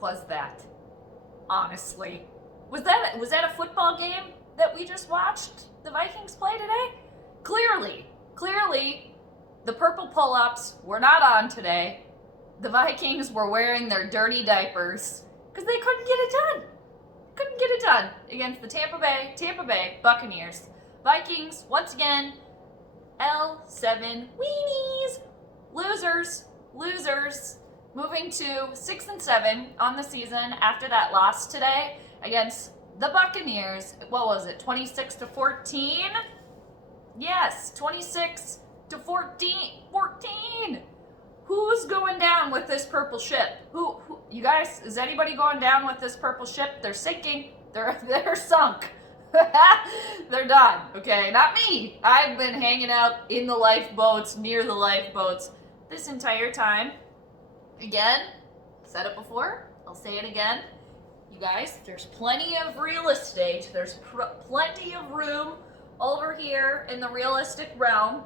was that? Honestly. Was that a football game that we just watched the Vikings play today? Clearly, the purple pull-ups were not on today. The Vikings were wearing their dirty diapers because they couldn't get it done. Couldn't get it done against the Tampa Bay Buccaneers. Vikings, once again, L7 weenies. Losers. Moving to 6-7 on the season after that loss today against the Buccaneers. What was it? 26-14? Yes, 26-14. Who's going down with this purple ship? Who you guys, is anybody going down with this purple ship? They're sinking. They're sunk. They're done. Okay, not me. I've been hanging out in the lifeboats, near the lifeboats this entire time. Again, said it before, I'll say it again. You guys, there's plenty of real estate. There's plenty of room over here in the realistic realm.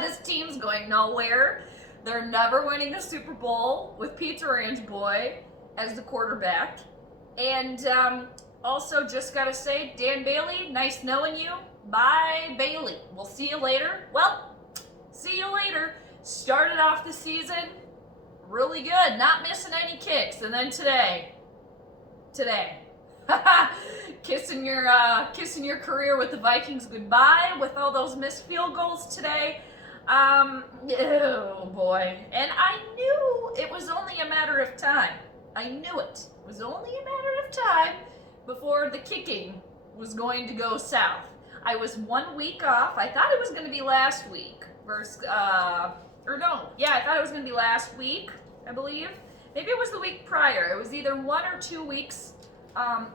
This team's going nowhere. They're never winning a Super Bowl with Pizza Ranch Boy as the quarterback. And also, just gotta say, Dan Bailey, nice knowing you. Bye, Bailey. We'll see you later. Well, see you later. Started off the season really good, not missing any kicks. And then today, kissing your career with the Vikings goodbye with all those missed field goals today. Oh boy. And I knew it was only a matter of time. I knew it. It was only a matter of time before the kicking was going to go south. I was 1 week off. I thought it was going to be last week I thought it was going to be last week, I believe. Maybe it was the week prior. It was either 1 or 2 weeks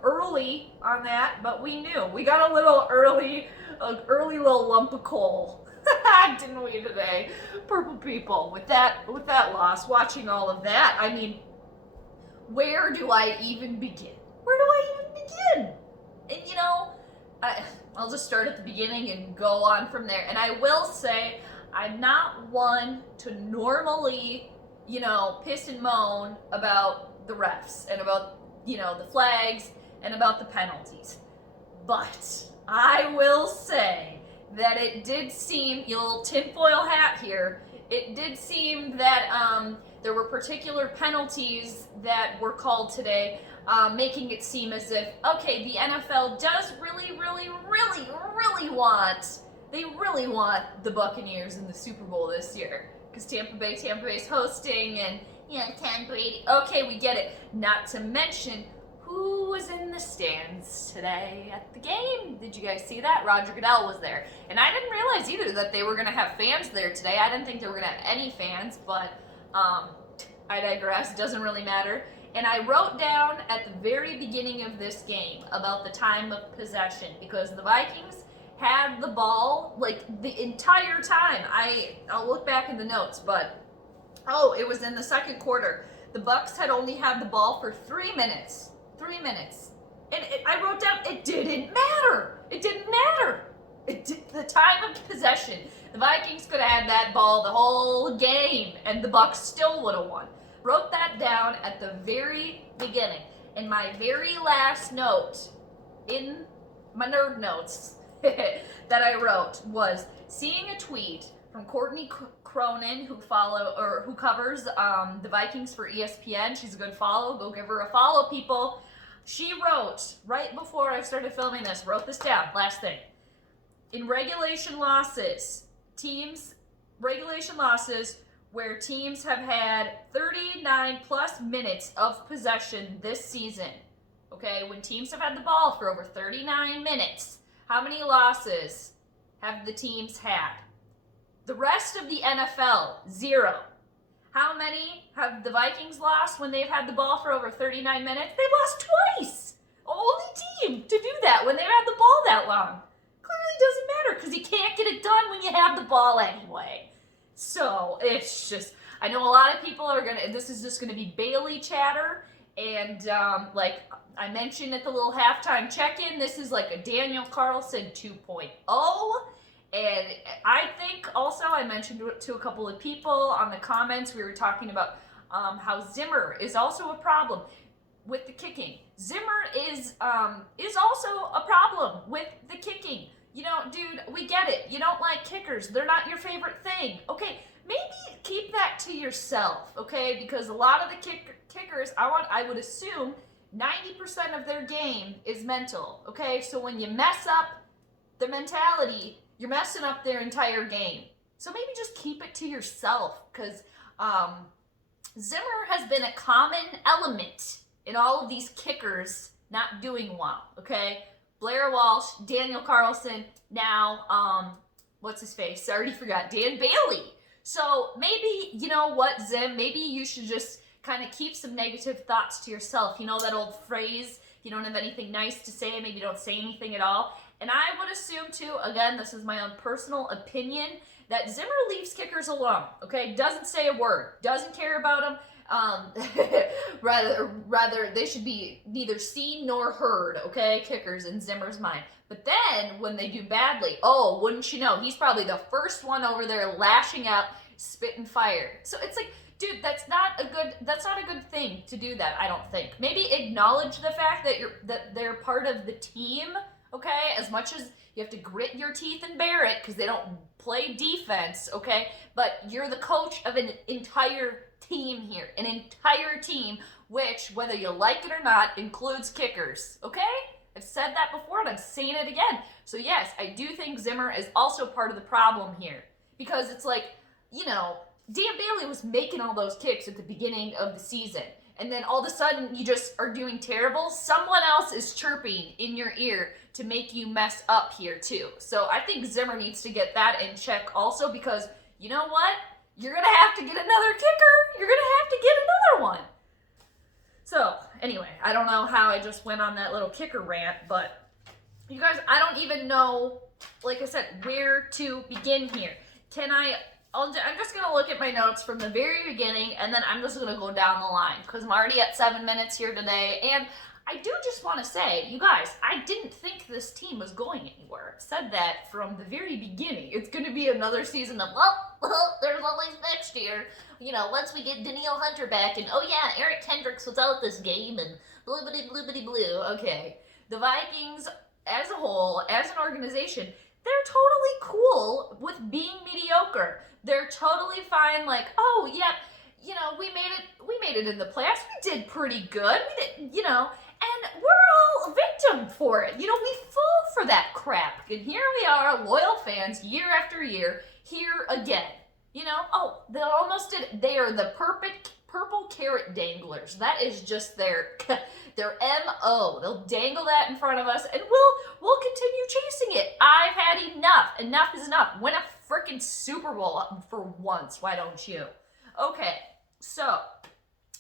early on that, but we knew. We got a little early little lump of coal, didn't we, today? Purple people, with that loss, watching all of that, I mean, where do I even begin? And I'll just start at the beginning and go on from there. And I will say, I'm not one to normally, piss and moan about the refs and about, the flags and about the penalties. But I will say that it did seem, your little tinfoil hat here, it did seem that there were particular penalties that were called today, making it seem as if, okay, the NFL does really want the Buccaneers in the Super Bowl this year. Because Tampa Bay's hosting, and, Tom Brady. Okay, we get it. Not to mention, who was in the stands today at the game? Did you guys see that? Roger Goodell was there. And I didn't realize either that they were going to have fans there today. I didn't think they were going to have any fans, but I digress. It doesn't really matter. And I wrote down at the very beginning of this game about the time of possession, because the Vikings had the ball like the entire time. I'll look back in the notes, but it was in the second quarter. The Bucs had only had the ball for 3 minutes. 3 minutes. And I wrote down, it didn't matter. The time of possession. The Vikings could have had that ball the whole game, and the Bucs still would have won. Wrote that down at the very beginning. And my very last note in my nerd notes that I wrote was seeing a tweet from Courtney Cronin, who covers the Vikings for ESPN. She's a good follow. Go give her a follow, people. She wrote, right before I started filming this, wrote this down, last thing. In regulation losses where teams have had 39 plus minutes of possession this season, okay, when teams have had the ball for over 39 minutes, how many losses have the teams had? The rest of the NFL, 0. How many have the Vikings lost when they've had the ball for over 39 minutes? They've lost twice. Only team to do that when they've had the ball that long. Clearly doesn't matter because you can't get it done when you have the ball anyway. So it's just, I know a lot of people are this is just going to be Bailey chatter. And like I mentioned at the little halftime check-in, this is like a Daniel Carlson 2.0. And I think also, I mentioned to a couple of people on the comments, we were talking about how Zimmer is also a problem. with the kicking. Zimmer is also a problem with the kicking. You know, dude, we get it. You don't like kickers. They're not your favorite thing. Okay, maybe keep that to yourself, okay? Because a lot of the kickers, I would assume 90% of their game is mental, okay? So when you mess up the mentality, you're messing up their entire game. So maybe just keep it to yourself, because Zimmer has been a common element in all of these kickers not doing well, okay? Blair Walsh, Daniel Carlson, now, what's his face? I already forgot, Dan Bailey. So maybe, you know what, Zim, maybe you should just kind of keep some negative thoughts to yourself. You know that old phrase, if you don't have anything nice to say, maybe don't say anything at all. And I would assume too, again, this is my own personal opinion, that Zimmer leaves kickers alone, okay? Doesn't say a word, doesn't care about them. Rather, they should be neither seen nor heard, okay? Kickers in Zimmer's mind. But then when they do badly, oh, wouldn't you know, he's probably the first one over there lashing out, spitting fire. So it's like, dude, that's not a good thing to do that, I don't think. Maybe acknowledge the fact that they're part of the team, okay? As much as you have to grit your teeth and bear it because they don't play defense, okay? But you're the coach of an entire team here, an entire team, which, whether you like it or not, includes kickers, okay? I've said that before and I'm saying it again. So yes, I do think Zimmer is also part of the problem here, because it's like, you know, Dan Bailey was making all those kicks at the beginning of the season, and then all of a sudden you just are doing terrible. Someone else is chirping in your ear to make you mess up here too. So I think Zimmer needs to get that in check also, because you know what? You're going to have to get another kicker. You're going to have to get another one. So anyway, I don't know how I just went on that little kicker rant, but you guys, I don't even know, like I said, where to begin here. I'm just going to look at my notes from the very beginning, and then I'm just going to go down the line, because I'm already at 7 minutes here today. And I do just want to say, you guys, I didn't think this team was going anywhere. I've said that from the very beginning. It's going to be another season of, well, there's always next year. You know, once we get Danielle Hunter back, and oh yeah, Eric Kendricks was out this game, and blue. Okay. The Vikings, as a whole, as an organization, they're totally cool with being mediocre. They're totally fine, like, oh yeah, you know, we made it in the playoffs. We did pretty good. We did, you know, and we're all a victim for it. You know, we fall for that crap. And here we are, loyal fans, year after year, here again. You know, oh, they almost did it. They are the perfect purple carrot danglers. That is just their MO. They'll dangle that in front of us, and we'll continue chasing it. I've had enough. Enough is enough. Win a freaking Super Bowl for once. Why don't you? Okay, so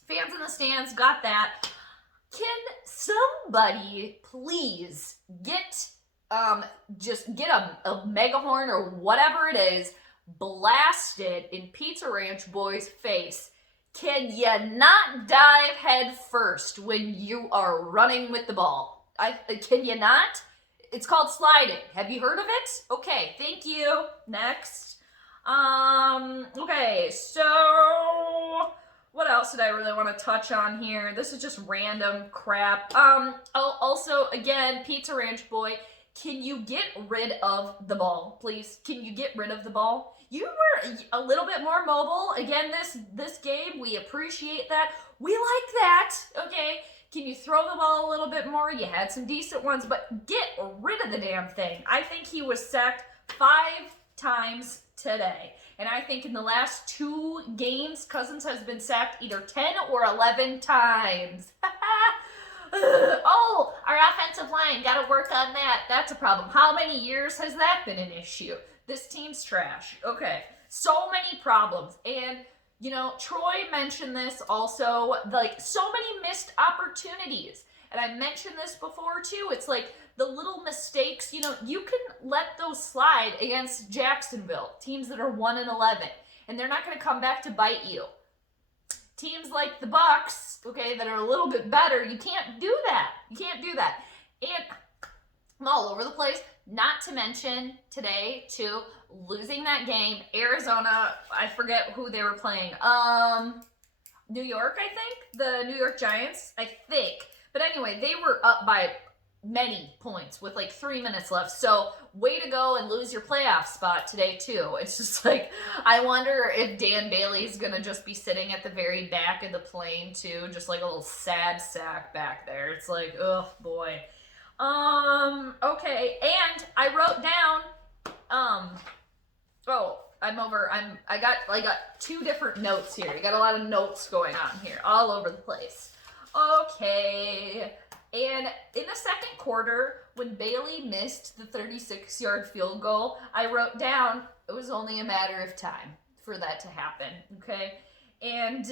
fans in the stands got that. Can somebody please get a megahorn or whatever it is blasted in Pizza Ranch Boy's face? Can you not dive head first when you are running with the ball? Can you not? It's called sliding. Have you heard of it? Okay, thank you. Next. Okay, so what else did I really want to touch on here? This is just random crap. Also, again, Pizza Ranch Boy, can you get rid of the ball, please? Can you get rid of the ball? You were a little bit more mobile. Again, this game, we appreciate that. We like that, okay? Can you throw the ball a little bit more? You had some decent ones, but get rid of the damn thing. I think he was sacked 5 times today. And I think in the last 2 games, Cousins has been sacked either 10 or 11 times. Oh, our offensive line, got to work on that. That's a problem. How many years has that been an issue? This team's trash. Okay, so many problems. And, you know, Troy mentioned this also, like, so many missed opportunities. And I mentioned this before, too. It's like the little mistakes, you know, you can let those slide against Jacksonville, teams that are 1-11, and they're not going to come back to bite you. Teams like the Bucs, okay, that are a little bit better, you can't do that. You can't do that. And I'm all over the place. Not to mention today, too, losing that game. Arizona, I forget who they were playing. New York, I think. The New York Giants, I think. But anyway, they were up by many points with like 3 minutes left. So way to go and lose your playoff spot today too. It's just like, I wonder if Dan Bailey's gonna just be sitting at the very back of the plane too, just like a little sad sack back there. It's like, oh boy. Okay, and I wrote down, I got 2 different notes here. I got a lot of notes going on here, all over the place. Okay, and in the second quarter, when Bailey missed the 36-yard field goal, I wrote down it was only a matter of time for that to happen, okay? And,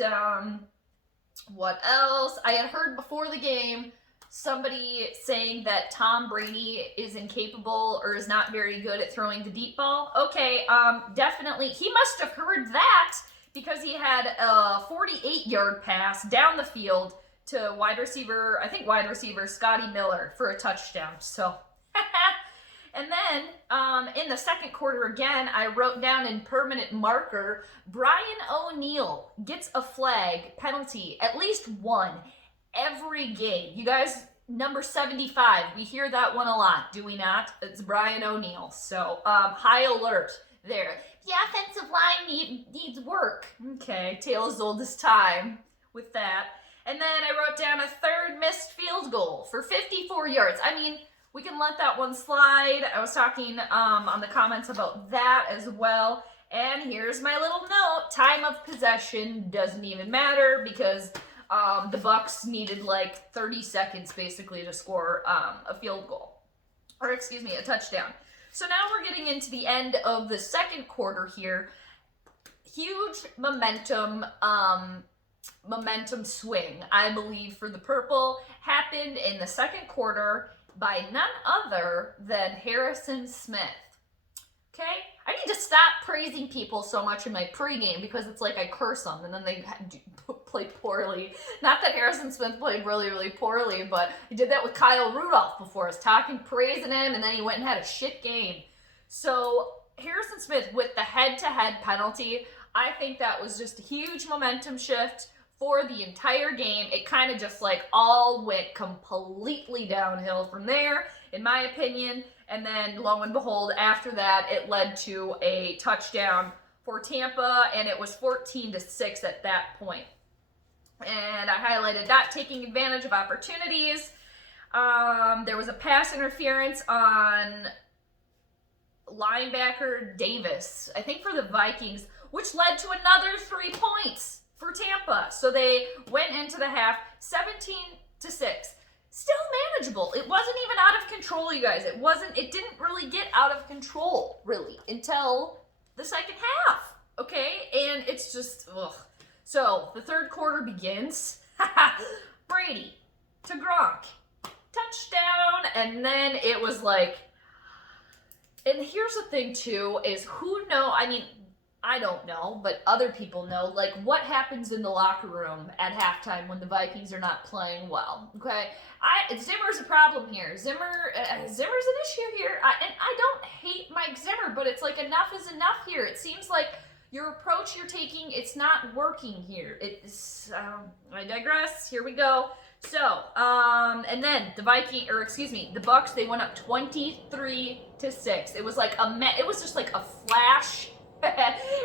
what else? I had heard before the game somebody saying that Tom Brady is incapable or is not very good at throwing the deep ball. Okay, definitely. He must have heard that because he had a 48-yard pass down the field to wide receiver Scotty Miller for a touchdown. So, and then in the second quarter again, I wrote down in permanent marker, Brian O'Neill gets a flag penalty, at least one, every game. You guys, number 75, we hear that one a lot, do we not? It's Brian O'Neill. So, high alert there. The offensive line needs work. Okay, tale as old as time with that. And then I wrote down a third missed field goal for 54 yards. I mean, we can let that one slide. I was talking on the comments about that as well. And here's my little note. Time of possession doesn't even matter because the Bucs needed like 30 seconds basically to score a field goal. Or excuse me, a touchdown. So now we're getting into the end of the second quarter here. Huge momentum swing, I believe, for the purple happened in the second quarter by none other than Harrison Smith. Okay? I need to stop praising people so much in my pregame because it's like I curse them and then they play poorly. Not that Harrison Smith played really, really poorly, but I did that with Kyle Rudolph before. I was praising him, and then he went and had a shit game. So Harrison Smith with the head-to-head penalty, I think that was just a huge momentum shift for the entire game. It kind of just like all went completely downhill from there, in my opinion. And then lo and behold, after that, it led to a touchdown for Tampa, and it was 14-6 at that point. And I highlighted that taking advantage of opportunities. There was a pass interference on linebacker Davis, I think for the Vikings, which led to another 3 points for Tampa. So they went into the half 17-6. Still manageable. It wasn't even out of control, you guys. It didn't really get out of control, really, until the second half. Okay? And it's just, ugh. So the third quarter begins. Brady to Gronk. Touchdown. And then it was like, and here's the thing too, is I don't know, but other people know, like, what happens in the locker room at halftime when the Vikings are not playing well, okay? Zimmer's a problem here. Zimmer's an issue here. And I don't hate Mike Zimmer, but it's like enough is enough here. It seems like your approach you're taking, it's not working here. I digress. Here we go. So, and then the Bucs, they went up 23-6. It was like it was just like a flash.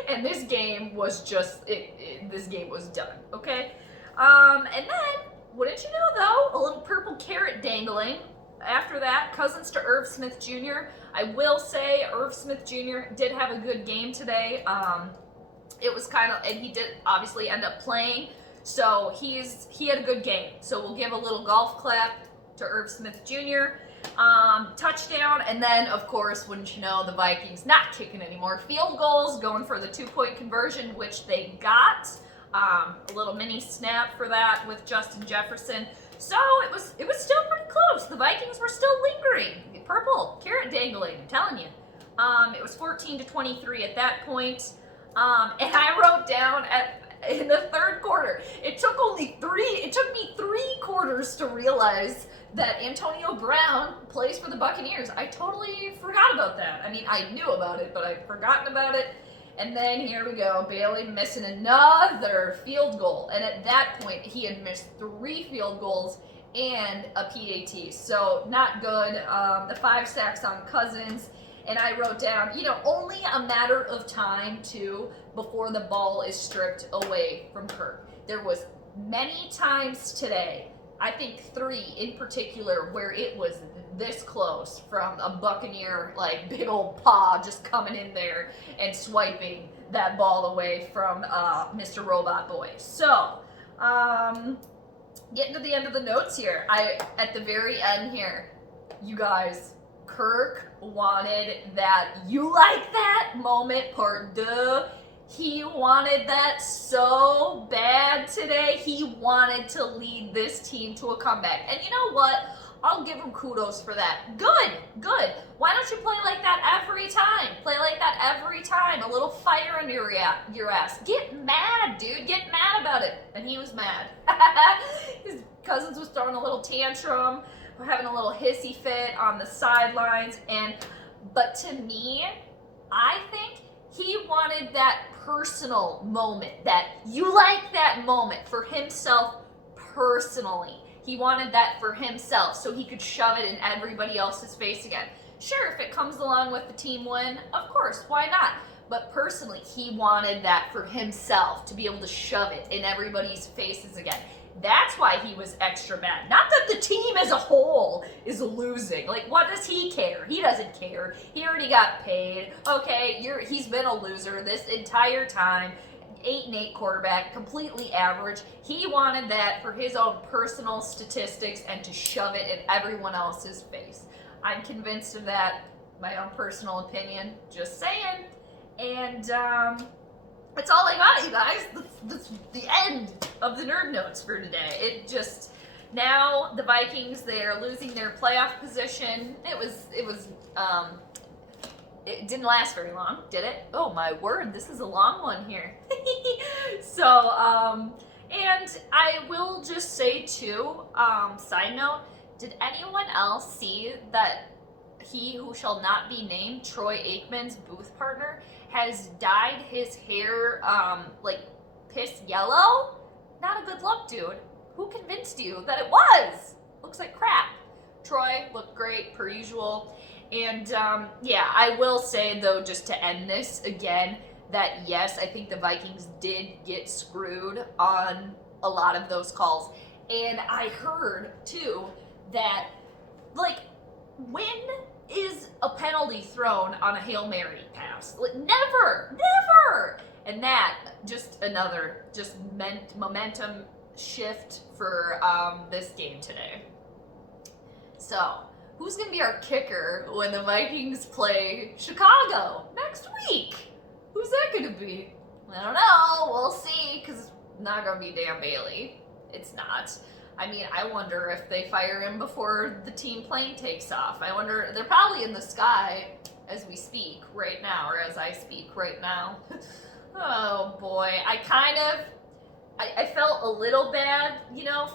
And this game was just, this game was done, okay? And then, wouldn't you know though, a little purple carrot dangling. After that, cousins to Irv Smith Jr. I will say Irv Smith Jr. did have a good game today. It was and he did obviously end up playing, so he had a good game. So we'll give a little golf clap to Irv Smith Jr. Touchdown, and then of course, wouldn't you know, the Vikings not kicking any more field goals, going for the 2-point conversion, which they got. A little mini snap for that with Justin Jefferson. So it was still pretty close. The Vikings were still lingering. Purple carrot dangling, I'm telling you. It was 14-23 at that point. And I wrote down in the third quarter, it took me 3 quarters to realize that Antonio Brown plays for the Buccaneers. I totally forgot about that. I mean, I knew about it, but I'd forgotten about it. And then here we go, Bailey missing another field goal. And at that point, he had missed 3 field goals and a PAT. So not good. The 5 sacks on Cousins. And I wrote down, only a matter of time, too, before the ball is stripped away from Kirk. There was many times today, I think 3 in particular, where it was this close from a Buccaneer, big old paw just coming in there and swiping that ball away from Mr. Robot Boy. So, getting to the end of the notes here. At the very end here, you guys, Kirk wanted that "you like that" moment, part deux. He wanted that so bad today. He wanted to lead this team to a comeback. And you know what? I'll give him kudos for that. Good. Why don't you play like that every time? Play like that every time. A little fire under your ass. Get mad, dude. Get mad about it. And he was mad. His Cousins was throwing a little tantrum. We're having a little hissy fit on the sidelines. But to me, I think he wanted that personal moment, that "you like that" moment for himself personally. He wanted that for himself so he could shove it in everybody else's face again. Sure, if it comes along with the team win, of course, why not? But personally, he wanted that for himself, to be able to shove it in everybody's faces again. That's why he was extra mad. Not that the team as a whole is losing. What does he care? He doesn't care. He already got paid. Okay, he's been a loser this entire time. 8-8 quarterback, completely average. He wanted that for his own personal statistics and to shove it in everyone else's face. I'm convinced of that. My own personal opinion. Just saying. And that's all I got, you guys. That's the end of the nerd notes for today. Now the Vikings, they are losing their playoff position. It didn't last very long, did it? Oh my word, this is a long one here. So, and I will just say too, side note, did anyone else see that he who shall not be named, Troy Aikman's booth partner, has dyed his hair, piss yellow? Not a good look, dude. Who convinced you that it was? Looks like crap. Troy looked great, per usual. And, I will say, though, just to end this again, that yes, I think the Vikings did get screwed on a lot of those calls. And I heard, too, that, when is a penalty thrown on a Hail Mary pass? Never! And that, momentum shift for this game today. So, who's going to be our kicker when the Vikings play Chicago next week? Who's that going to be? I don't know. We'll see, because it's not going to be Dan Bailey. It's not. I wonder if they fire him before the team plane takes off. I wonder, they're probably in the sky as we speak right now, or as I speak right now. Oh boy, I felt a little bad,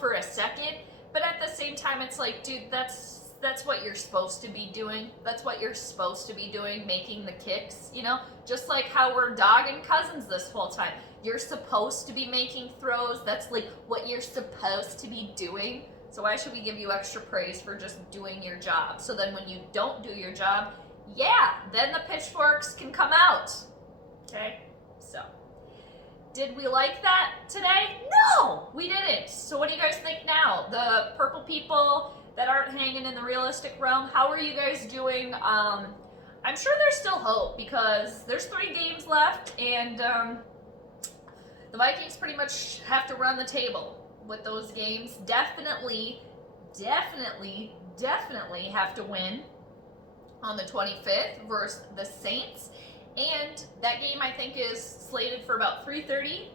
for a second, but at the same time, it's like, dude, that's what you're supposed to be doing. That's what you're supposed to be doing, making the kicks, just like how we're dogging Cousins this whole time. You're supposed to be making throws. That's what you're supposed to be doing. So why should we give you extra praise for just doing your job? So then when you don't do your job, then the pitchforks can come out. Okay? So, did we like that today? No, we didn't. So what do you guys think now? The purple people that aren't hanging in the realistic realm, how are you guys doing? I'm sure there's still hope because there's 3 games left, and the Vikings pretty much have to run the table with those games. Definitely have to win on the 25th versus the Saints. And that game, I think, is slated for about 3:30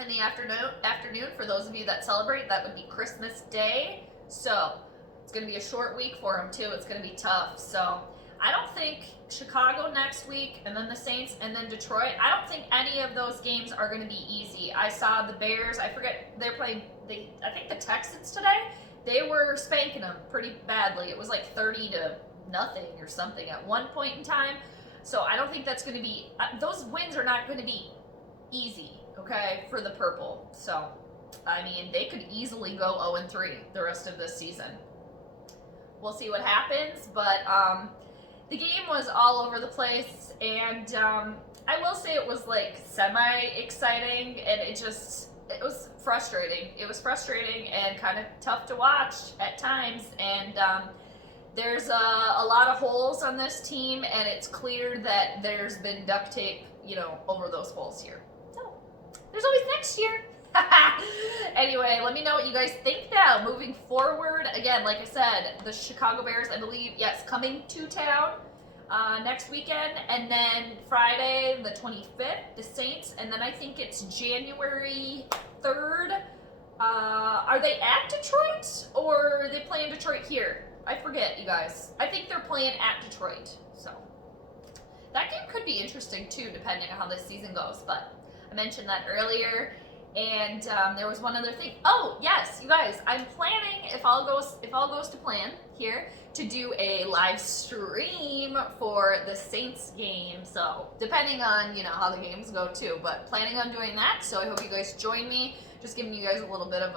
in the afternoon. For those of you that celebrate, that would be Christmas Day. So it's going to be a short week for them, too. It's going to be tough. So I don't think Chicago next week, and then the Saints, and then Detroit, I don't think any of those games are going to be easy. I saw the Bears, I forget, they're playing, I think the Texans today, they were spanking them pretty badly. It was 30-0 or something at one point in time. So I don't think that's going to be, those wins are not going to be easy, okay, for the purple. So, I mean, they could easily go 0-3 the rest of this season. We'll see what happens, but the game was all over the place, and I will say it was like semi-exciting, and it was frustrating. It was frustrating and kind of tough to watch at times, and there's a lot of holes on this team, and it's clear that there's been duct tape, over those holes here. So, there's always next year. Anyway, let me know what you guys think now. Moving forward, again, like I said, the Chicago Bears, I believe, yes, coming to town next weekend, and then Friday, the 25th, the Saints, and then I think it's January 3rd. Are they at Detroit, or are they playing Detroit here? I forget, you guys. I think they're playing at Detroit, so that game could be interesting too, depending on how this season goes. But I mentioned that earlier. And there was one other thing. Oh, yes, you guys, I'm planning, if all goes to plan here, to do a live stream for the Saints game. So, depending on, how the games go too, but planning on doing that. So, I hope you guys join me. Just giving you guys a little bit of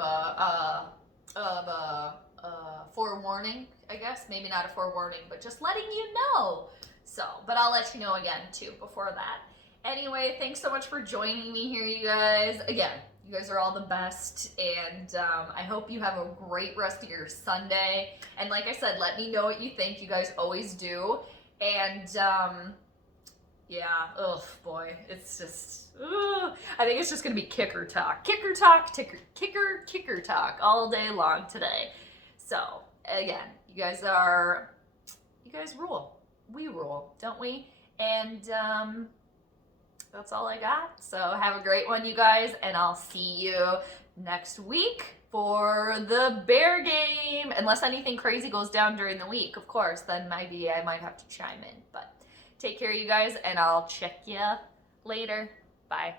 a forewarning, I guess. Maybe not a forewarning, but just letting you know. So, but I'll let you know again too before that. Anyway, thanks so much for joining me here, you guys. Again, you guys are all the best, and I hope you have a great rest of your Sunday. And like I said, let me know what you think. You guys always do. And, yeah, oh boy, it's just, I think it's just going to be kicker talk. Kicker talk, kicker talk all day long today. So, again, you guys rule. We rule, don't we? And, that's all I got. So have a great one, you guys, and I'll see you next week for the Bear game. Unless anything crazy goes down during the week, of course, then maybe I might have to chime in. But take care, you guys, and I'll check you later. Bye.